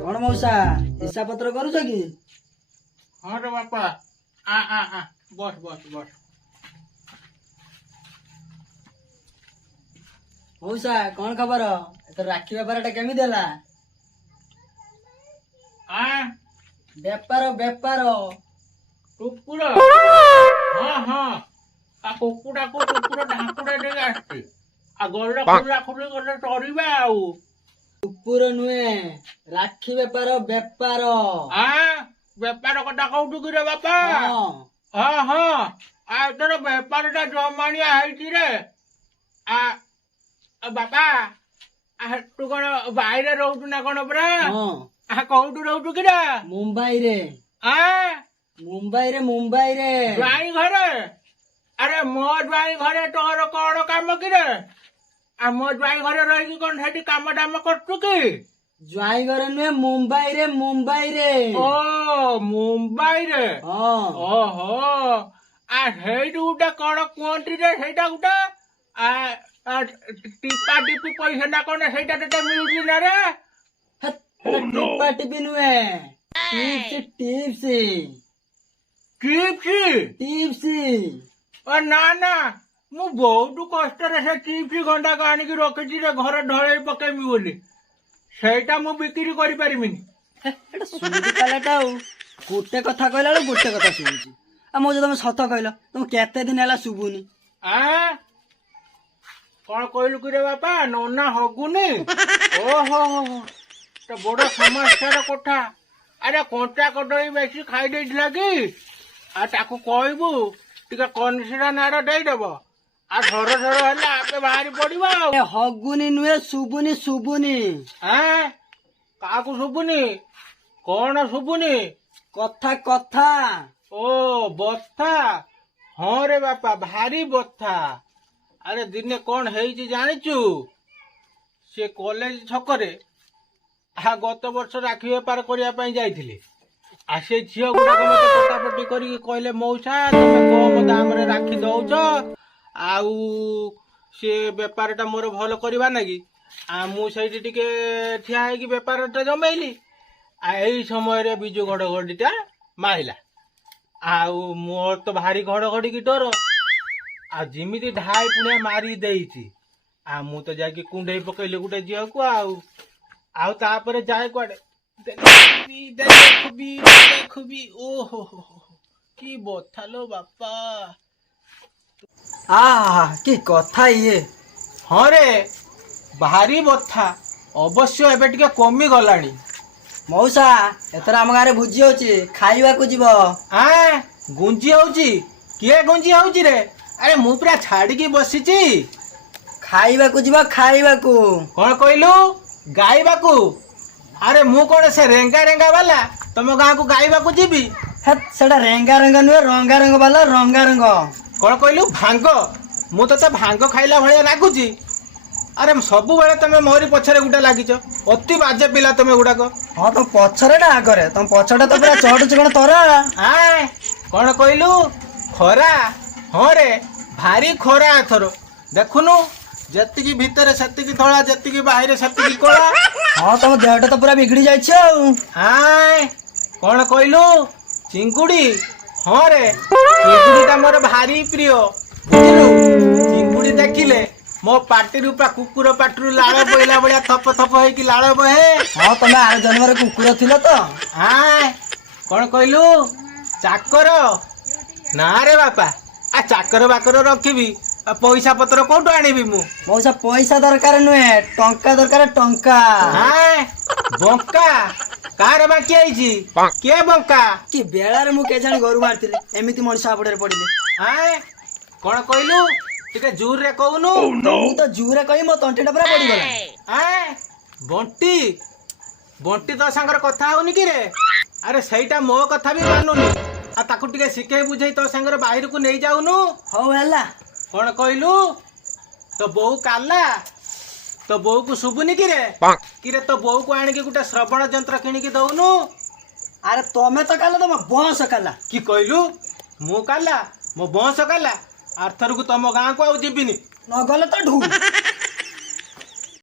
कौन मौसा हिस्सा पत्र करूछ कि? हाँ रे बापा आ बस बस बस मौसा कौन खबर एथर राखी बेपार टा केमी देला? आ बेपार बेपार कुकुर हाँ हाँ आ कुकुरा को कुकुर ढाकुरा दे आछे आ गल्ला खुला खुली गले चरिबा आउ कुकुर नुहे राखी बेपार बेपार आ बेपार कथा कहू कि रे बापा हाँ हाँ हाँ आ तोर बेपार टा जमानिया हैछि रे आ बापा आ तू कौन बाहर रहू ना कौन परा हाँ आ कौटू रहू कि रे मुंबई रे आ मुंबई रे ज्वाई घरे अरे मो ज्वाई घरे तोर कौन काम कि रे आ मो ज्वाई घरे रही कौन सेठी काम दाम करतु कि ज्वाई घर नुहे मुंबई रे ओ मुंबई रे हाँ ओहो आ हेइटु गुटे कौन कुहंती रे सेटा गुटे आ टिपा टिपी पैसा ना कौन सेटा तेटे मिलुची ना रे टिप्पा टिपी नुहे टिप्स ना ना मु बहुत कष्ट से चिप्स गंडा को आनिक रखी रे घर ढले पकेमी बोली सेटा मु बिक्री करि परिमिनी शुणुची कालाटा गोटे कथा कहला बेलू गोटे कथा शुणुची आ मो तुम सत कहल तुम केते दिन है शुभुनी आ कौन कहलु कि रे बापा नना हगुनी ओहो तो बड़ समस्या कथा अरे कंचा कदली बेसी खाई देइथिला कि आ ताकू कहबू टिके कनसिडा नाड़ देदेब आ झर झर हेले आपे बाहरी पड़िबा हगुनी नुहे शुभुनी काकू शुभुनी कौन शुभुनी कथा कथा ओ बथा हाँ रे बापा भारी बथा अरे दिने कौन है जानिचु से कॉलेज छकरे गत वर्ष राखी बेपार करने जाइए आ से झील गुड़ाक मत पटापटी करके कहले मौसा तुम कम दाम रे राखी दौच आउ से बेपार टा मोर भल करवा नागी आ मुझे टिके ठिया है बेपार टा जमेली आ यही समय बिजु घड़घड़ीटा मारिला आउ मोर तो भारी घड़घड़ी की डर आ जिमिति ढाई पुणिया मारी देइछि आ मु तो जाके कुंडई पकैले गुटे झील को आउ तापर जाए कुआडे देखबी ओहो की बथा लो बापा कि कथा ये हाँ रे भारी बथा अवश्य एबे टिके कमी गलानी मौसा एथर आम गाँव भोजी होची खाइबा को जीव गुंजी होची किए गुंजी होची रे अरे मु पूरा छाड़ी बसीची खाइबा को जीव खाइबा को कौन कहलु गाइबा को अरे मु कौन से रेंगा रेंगा वाला तुम गाँव को गाइबा को जीवी सेटा रेंगा रेंगा नुहे रंगा रंग वाला रंगा रंग कौन कहलु भांग मु तो भांग खाइला भलिया लागुची अरे सबु बेले तुम मोरी पछरे गुटा लागिच अति बाजे पिला तुम गुडाक हाँ तुम पछरे ना आगरे तुम पछटा तो पूरा चढ़ुच कौन तोरा कौन कहलु खरा हाँ रे भारी खरा एथर देखुनु जतिकी भितर सेतिकी धड़ा जतिकी बाहर सेतिकी कला हाँ तुम देहटा तो पूरा बिगड़ी जाइए कौन कहलु चिंगुड़ी हाँ रे चिंगुड़ी मोर भारी प्रिय बुझलु चिंगुड़ी देखिले मो पार्टी रूपा कुकुर पाटरू लाल बोला भाया थप थप होइकी लाल बहे हाँ तुम आर जन्म कुकुर थिल तो कौन कहलु चाकर ना रे बापा आ चाकर बाकर रखिबी पैसा पत्र कोठु आनिबी मु मौसा पैसा दरकार नुहे टंका दरकार टंका बंका कार बाकी आइछि के बंका कि बेलार मु के जानी गरु मारथिले एमिति मଣିଷ आपडे पडिले कौन कहलु टिके जोर रे कहउनु मु तो जुरे कहि मो तंटीटा पूरा पड़ी गला बंटी बंटी तो संगर कथा होनी कि रे अरे सहीटा मो कथा भी मानुनी आ ताकू टिके सिखे बुझे तो संगर बाहर को नहीं जाउनु हौ हैला कौन कहलु तो बहु काला तो बहु को शुभुनी कि रे तो बहु को आनिक गुटे श्रवण यंत्र किनिकी दउनु अरे तमे तो काला तुम बंस काला कि कहलु मु काला मो बंस काला आर्थर को तुम गाँ को आउ जीविनी न गले तो ढू